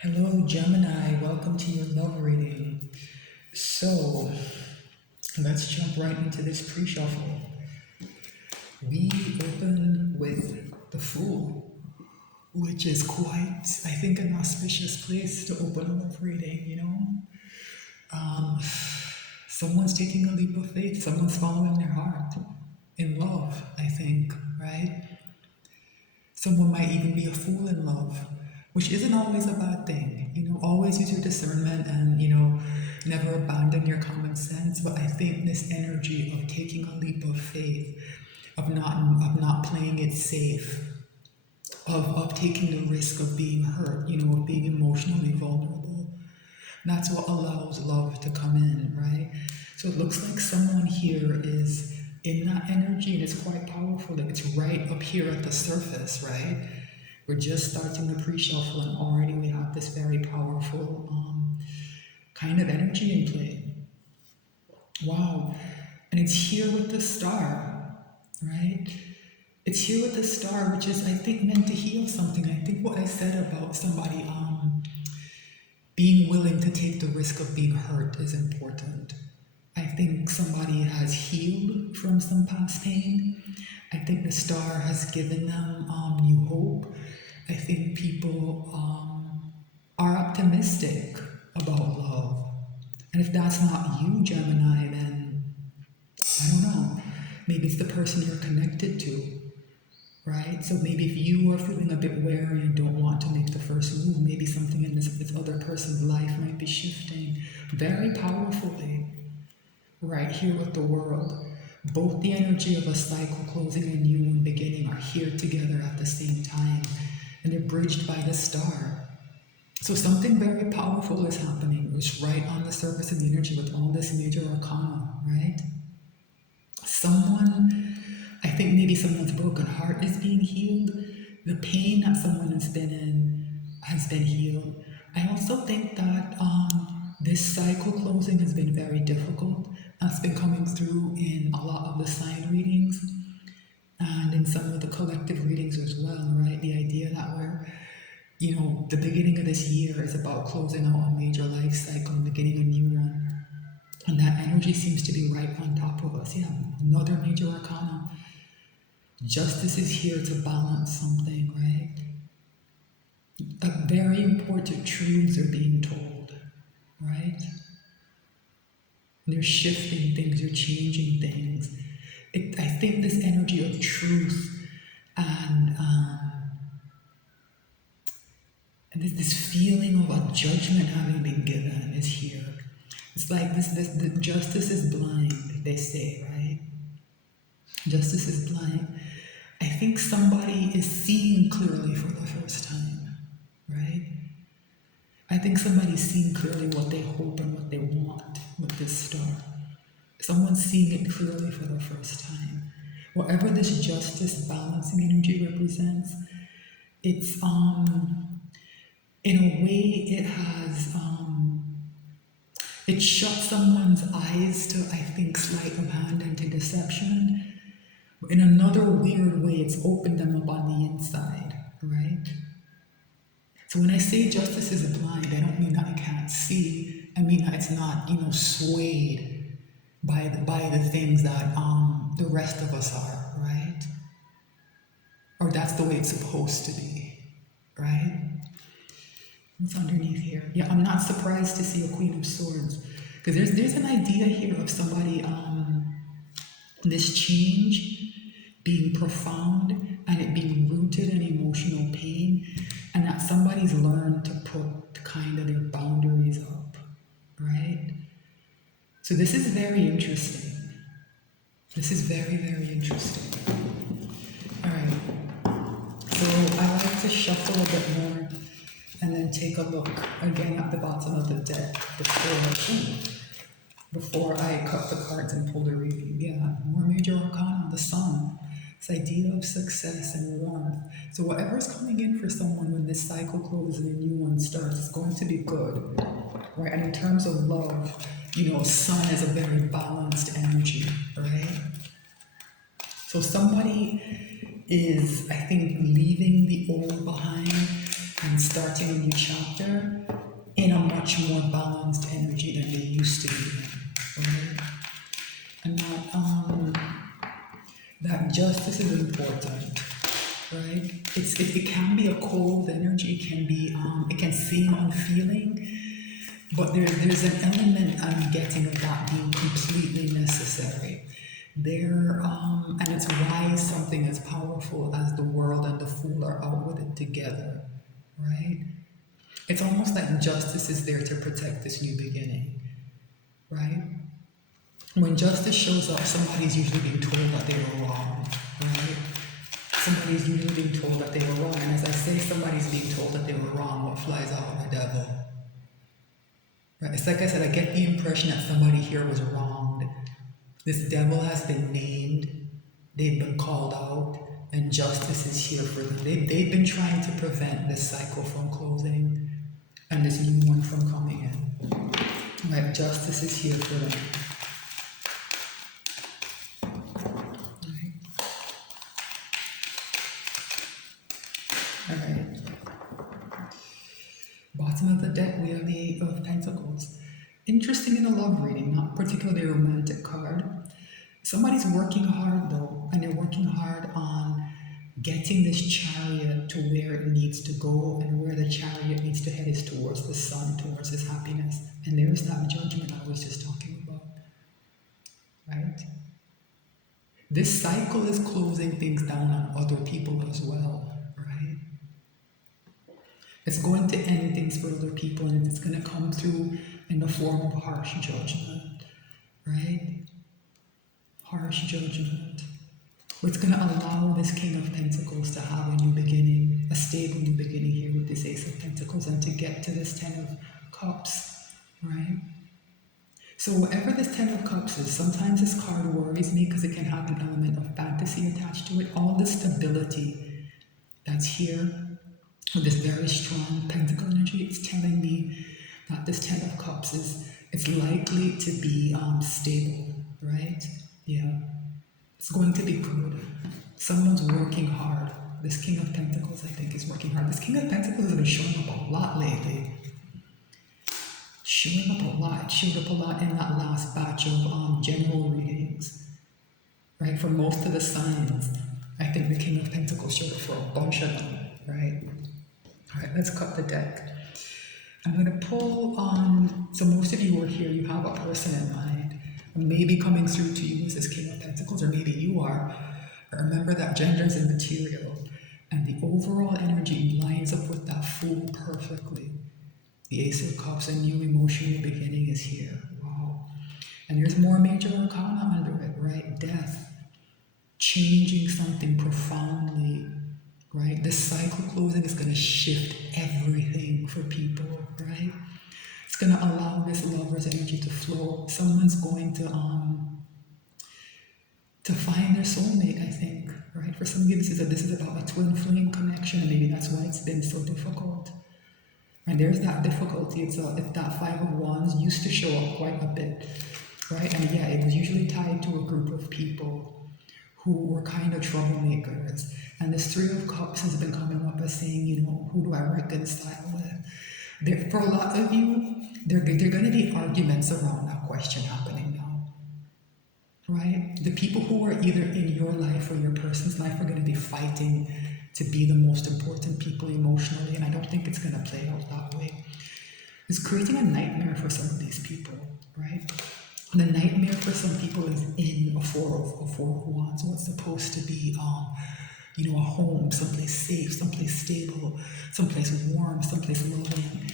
Hello, Gemini. Welcome to your love reading. So, let's jump right into this pre shuffle. We open with the Fool, which is quite, I think, an auspicious place to open a love reading. Um, Someone's taking a leap of faith, someone's following their heart in love, I think, right? Someone might even be a fool in love, which isn't always a bad thing. Always use your discernment and, never abandon your common sense. But I think this energy of taking a leap of faith, of not playing it safe, of taking the risk of being hurt, of being emotionally vulnerable. That's what allows love to come in, right? So it looks like someone here is in that energy and it's quite powerful. Like it's right up here at the surface, right? We're just starting the pre-shuffle and already we have this very powerful kind of energy in play. Wow. And it's here with the star, right? It's here with the star, which is, I think, meant to heal something. I think what I said about somebody being willing to take the risk of being hurt is important. I think somebody has healed from some past pain. I think the star has given them new hope. I think people are optimistic about love. And if that's not you, Gemini, then I don't know. Maybe it's the person you're connected to, right? So maybe if you are feeling a bit wary and don't want to make the first move, maybe something in this other person's life might be shifting very powerfully right here with the world. Both the energy of a cycle closing and new one beginning are here together at the same time, and they're bridged by the star. So something very powerful is happening. It's right on the surface of the energy with all this major arcana, right? I think maybe someone's broken heart is being healed. The pain that someone has been in has been healed. I also think that this cycle closing has been very difficult. That's been coming through in a lot of the sign readings and in some of the collective readings as well, right? The idea that the beginning of this year is about closing out a major life cycle and beginning a new one. And that energy seems to be right on top of us. Yeah, another major arcana. Justice is here to balance something, right? Very important truths are being told, right? They're shifting things, they're changing things. I think this energy of truth and this feeling of a judgment having been given is here. It's like the justice is blind, they say, right? Justice is blind. I think somebody is seeing clearly for the first time, right? I think somebody's seeing clearly what they hope and what they want with this star. Someone's seeing it clearly for the first time. Whatever this justice balancing energy represents, it's in a way it shuts someone's eyes to, I think, sleight of hand and to deception. But in another weird way, it's opened them up on the inside, right? So when I say justice is blind, I don't mean that I can't see. I mean that it's not, swayed by the things that the rest of us are, right? Or that's the way it's supposed to be, right? What's underneath here? Yeah, I'm not surprised to see a Queen of Swords, because there's an idea here of somebody, this change being profound and it being rooted in emotional pain, and that somebody's learned to put kind of their boundaries up, right? So this is very interesting. This is very, very interesting. All right. So I like to shuffle a bit more and then take a look again at the bottom of the deck before I cut the cards and pull the reading. Yeah, more major arcana, the sun. This idea of success and warmth. So whatever's coming in for someone when this cycle closes and a new one starts, it's going to be good, right? And in terms of love, sun is a very balanced energy, right? So somebody is, I think, leaving the old behind. and starting a new chapter in a much more balanced energy than they used to be in, right? And that justice is important, right? It can be a cold energy, it can seem unfeeling, but there's an element I'm getting of that being completely necessary. And it's why something as powerful as the world and the fool are out with it together, right? It's almost like justice is there to protect this new beginning, right? When justice shows up, somebody's usually being told that they were wrong, right? Somebody's usually being told that they were wrong, and as I say, somebody's being told that they were wrong, what flies out? The devil. Right? It's like I said, I get the impression that somebody here was wronged. This devil has been named, they've been called out, and justice is here for them. They've been trying to prevent this cycle from closing and this new one from coming in. Right? Justice is here for them. All right. Bottom of the deck, we have the Eight of Pentacles. Interesting in a love reading, not particularly a romantic card. Somebody's working hard though, and they're working hard on getting this chariot to where it needs to go, and where the chariot needs to head is towards the sun, towards his happiness. And there's that judgment I was just talking about, right? This cycle is closing things down on other people as well, right? It's going to end things for other people, and it's going to come through in the form of harsh judgment, right? Harsh judgment. It's going to allow this King of Pentacles to have a new beginning, a stable new beginning here with this Ace of Pentacles, and to get to this Ten of Cups, right? So whatever this Ten of Cups is, sometimes this card worries me because it can have an element of fantasy attached to it. All the stability that's here with this very strong Pentacle energy, it's telling me that this Ten of Cups it's likely to be stable, right? Yeah. It's going to be good. Someone's working hard. This King of Pentacles, I think, is working hard. This King of Pentacles has been showing up a lot lately. Showing up a lot. It showed up a lot in that last batch of general readings. Right? For most of the signs, I think the King of Pentacles showed up for a bunch of them. Right? Alright, let's cut the deck. I'm going to pull on, so most of you are here, you have a person in mind. Maybe coming through to you is this King of Pentacles, or maybe you are. But remember that gender is immaterial, and the overall energy lines up with that Fool perfectly. The Ace of Cups, a new emotional beginning is here. Wow. And there's more major arcana under it, right? Death. Changing something profoundly, right? This cycle closing is going to shift everything for people, right? It's going to allow this lover's energy to flow. Someone's going to find their soulmate, I think, right? For some of you, this is about a twin flame connection, and maybe that's why it's been so difficult. And there's that difficulty. It's that Five of Wands used to show up quite a bit, right? And yeah, it was usually tied to a group of people who were kind of troublemakers. And this Three of Cups has been coming up as saying, who do I reconcile with? For a lot of you, there are going to be arguments around that question happening now, right? The people who are either in your life or your person's life are going to be fighting to be the most important people emotionally, and I don't think it's going to play out that way. It's creating a nightmare for some of these people, right? The nightmare for some people is in a Four of Wands, what's supposed to be a home, someplace safe, someplace stable, someplace warm, someplace loving.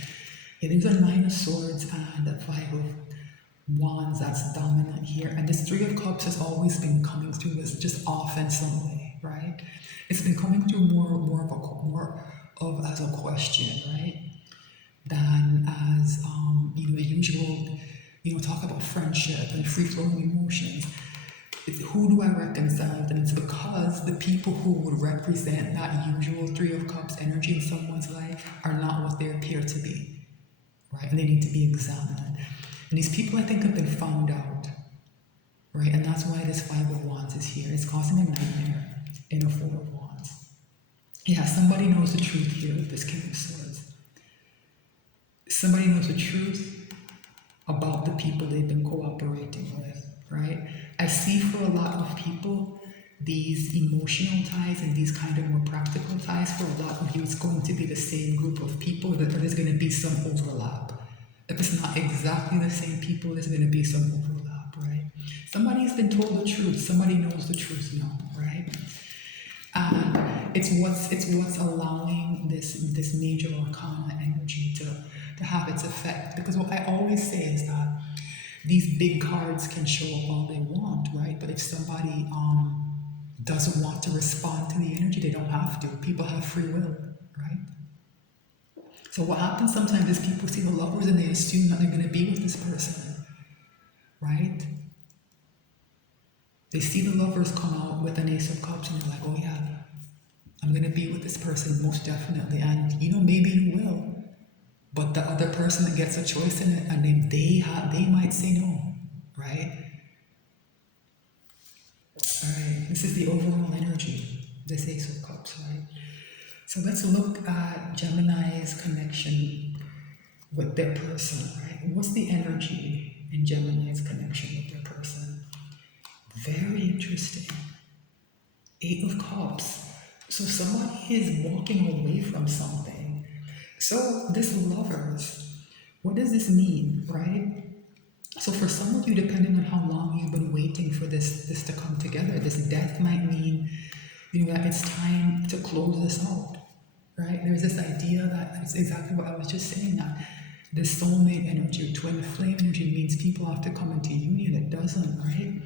Yeah, there's a Nine of Swords and a Five of Wands that's dominant here. And this Three of Cups has always been coming through as just off in some way, right? It's been coming through more of as a question, right? Than as the usual, talk about friendship and free-flowing emotions. It's who do I reconcile? And it's because the people who would represent that usual Three of Cups energy in someone's life are not what they appear to be, right? And they need to be examined. And these people, I think, have been found out, right? And that's why this Five of Wands is here. It's causing a nightmare in a Four of Wands. Yeah, somebody knows the truth here with this King of Swords. Somebody knows the truth about the people they've been cooperating with, right? I see for a lot of people, these emotional ties and these kind of more practical ties, for a lot of you, it's going to be the same group of people, that there's going to be some overlap. If it's not exactly the same people, there's going to be some overlap, right? Somebody's been told the truth, somebody knows the truth now, right? And it's what's allowing this major arcana energy to have its effect. Because what I always say is that these big cards can show up all they want, right? But if somebody doesn't want to respond to the energy, they don't have to. People have free will, right? So what happens sometimes is people see the lovers and they assume that they're going to be with this person, right? They see the lovers come out with an Ace of Cups and they're like, oh yeah, I'm going to be with this person most definitely. And maybe you will. But the other person that gets a choice in it, and they might say no, right? All right, this is the overall energy, this Ace of Cups, right? So let's look at Gemini's connection with their person, right? What's the energy in Gemini's connection with their person? Very interesting. Eight of Cups. So somebody is walking away from something. So this lovers, what does this mean, right? So for some of you, depending on how long you've been waiting for this to come together, this death might mean, that it's time to close this out, right? There's this idea that it's exactly what I was just saying, that this soulmate energy, twin flame energy means people have to come into union. It doesn't, right?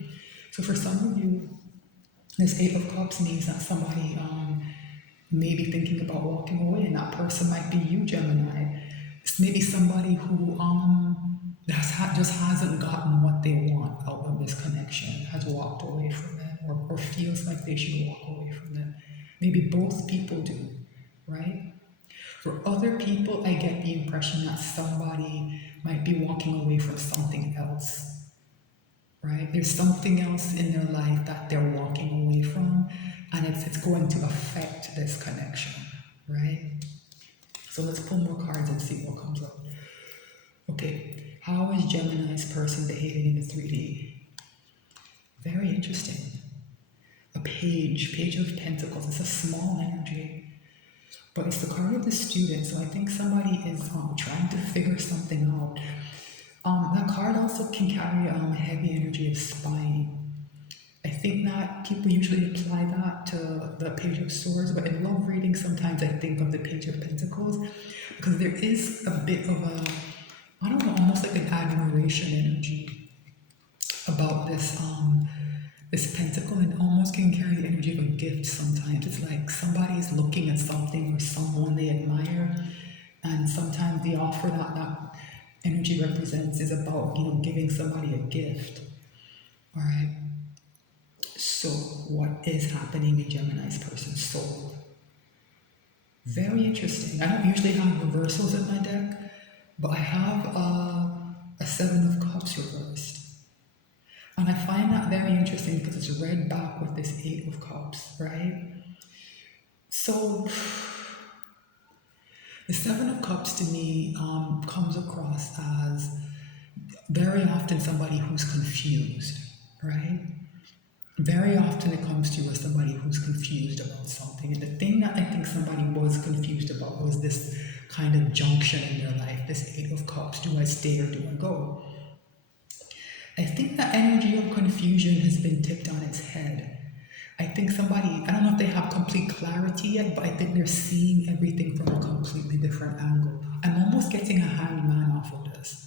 So for some of you, this Eight of Cups means that somebody may be thinking about walking away, and that person might be you, Gemini. It's maybe somebody who just hasn't gotten what they want out of this connection, has walked away from it, or feels like they should walk away from it. Maybe both people do, right? For other people, I get the impression that somebody might be walking away from something else, right? There's something else in their life that they're walking away from, and it's going to affect this connection, right? So let's pull more cards and see what comes up. Okay, how is Gemini's person behaving in the 3D? Very interesting. A page of pentacles. It's a small energy, but it's the card of the student. So I think somebody is trying to figure something out. That card also can carry a heavy energy of spying. I think that people usually apply that to the Page of Swords, but in love reading, sometimes I think of the Page of Pentacles, because there is a bit of a, I don't know, almost like an admiration energy about this pentacle, and almost can carry the energy of a gift sometimes. It's like somebody's looking at something or someone they admire, and sometimes the offer that energy represents is about, giving somebody a gift. All right. So, what is happening in Gemini's person's soul? Very interesting. I don't usually have reversals in my deck, but I have a Seven of Cups reversed. And I find that very interesting because it's read back with this Eight of Cups, right? So, the Seven of Cups to me comes across as very often somebody who's confused, right? Very often it comes to you as somebody who's confused about something. And the thing that I think somebody was confused about was this kind of junction in their life, this Eight of Cups. Do I stay or do I go? I think that energy of confusion has been tipped on its head. I think somebody, I don't know if they have complete clarity yet, but I think they're seeing everything from a completely different angle. I'm almost getting a hangman off of this.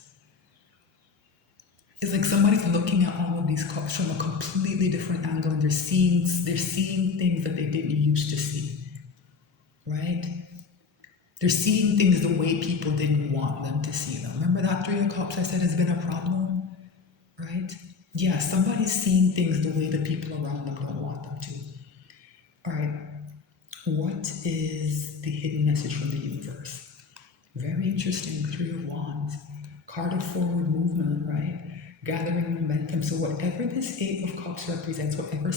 It's like somebody's looking at all of these cups from a completely different angle, and they're seeing things that they didn't used to see, right? They're seeing things the way people didn't want them to see them. Remember that Three of Cups I said has been a problem, right? Yeah, somebody's seeing things the way the people around them don't want them to. All right, what is the hidden message from the universe? Very interesting, Three of Wands. Card of forward movement, right? Gathering momentum. So whatever this Eight of Cups represents, whatever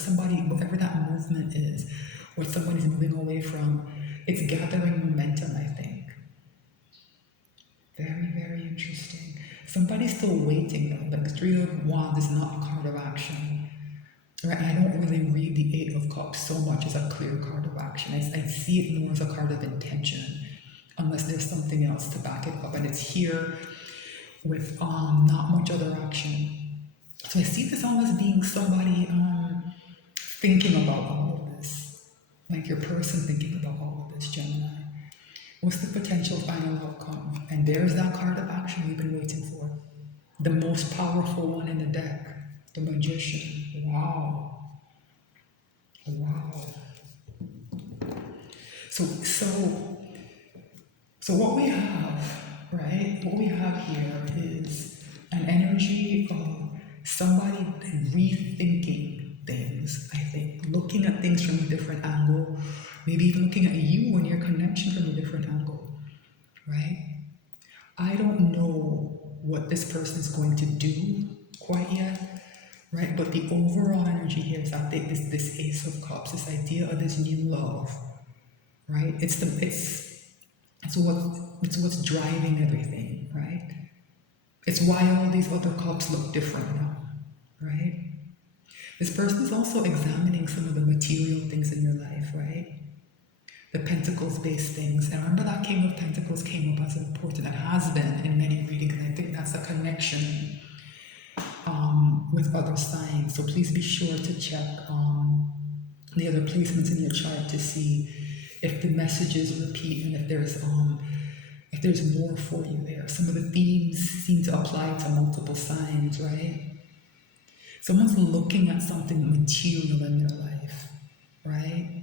that movement is, what somebody's moving away from, It's gathering momentum, I think. Very, very interesting. Somebody's still waiting though. Like the Three of Wands is not a card of action. Right? I don't really read the Eight of Cups so much as a clear card of action. I see it more as a card of intention, unless there's something else to back it up. And it's here with not much other action. So I see this almost being somebody thinking about all of this. Like your person thinking about all of this, Gemini. What's the potential final outcome? And there's that card of action we've been waiting for. The most powerful one in the deck, the Magician. Wow. Wow. So what we have, right? What we have here is an energy of somebody rethinking things, I think. Looking at things from a different angle, maybe even looking at you and your connection from a different angle, right? I don't know what this person is going to do quite yet, right? But the overall energy here is that this Ace of Cups, this idea of this new love, right? It's what's driving everything, right? It's why all these other cups look different now, right? This person is also examining some of the material things in your life, right? The Pentacles-based things. And remember that King of Pentacles came up as important and has been in many readings. And I think that's a connection with other signs. So please be sure to check the other placements in your chart to see if the messages repeat and if there's more for you there. Some of the themes seem to apply to multiple signs, right? Someone's looking at something material in their life, right?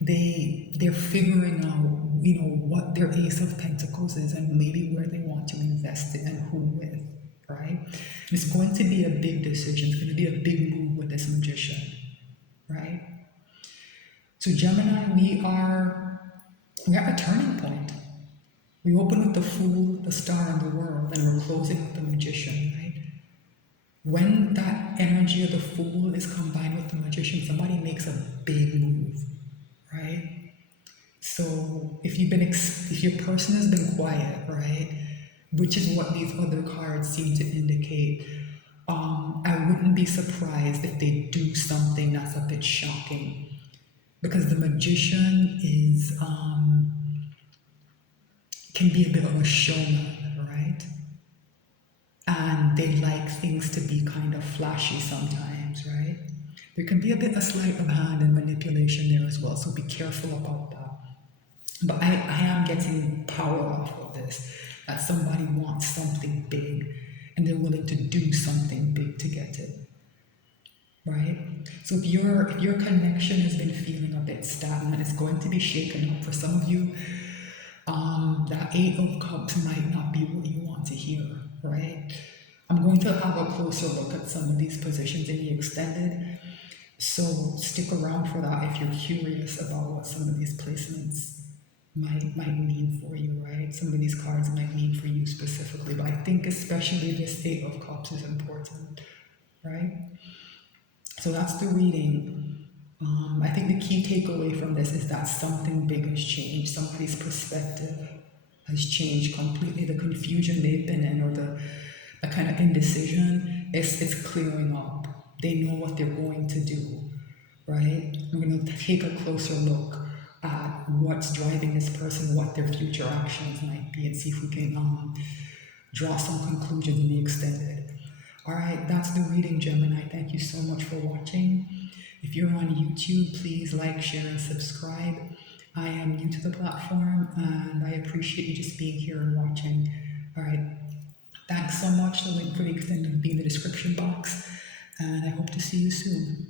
They're figuring out, what their Ace of Pentacles is and maybe where they want to invest it and who with, right? It's going to be a big decision. It's going to be a big move with this Magician, right? So Gemini, we're at a turning point. We open with the Fool, the Star, and the World, and we're closing with the Magician, right? When that energy of the Fool is combined with the Magician, somebody makes a big move, right? So if your person has been quiet, right, which is what these other cards seem to indicate, I wouldn't be surprised if they do something that's a bit shocking, because the Magician can be a bit of a showman, right? And they like things to be kind of flashy sometimes, right? There can be a sleight of hand and manipulation there as well, so be careful about that. But I am getting power off of this, that somebody wants something big and they're willing to do something big to get it, right? So if your connection has been feeling a bit stagnant, it's going to be shaken up. For some of you, that Eight of Cups might not be what you want to hear, right? I'm going to have a closer look at some of these positions in the extended, so stick around for that if you're curious about what some of these placements might mean for you, right? Some of these cards might mean for you specifically, but I think especially this Eight of Cups is important, right? So that's the reading. I think the key takeaway from this is that something big has changed. Somebody's perspective has changed completely. The confusion they've been in, or the kind of indecision, it's clearing up. They know what they're going to do, right? We're going to take a closer look at what's driving this person, what their future actions might be, and see if we can draw some conclusions in the extended. All right, that's the reading, Gemini. Thank you so much for watching. If you're on YouTube, please like, share, and subscribe. I am new to the platform, and I appreciate you just being here and watching. All right, thanks so much. The link for the extended will be in the description box, and I hope to see you soon.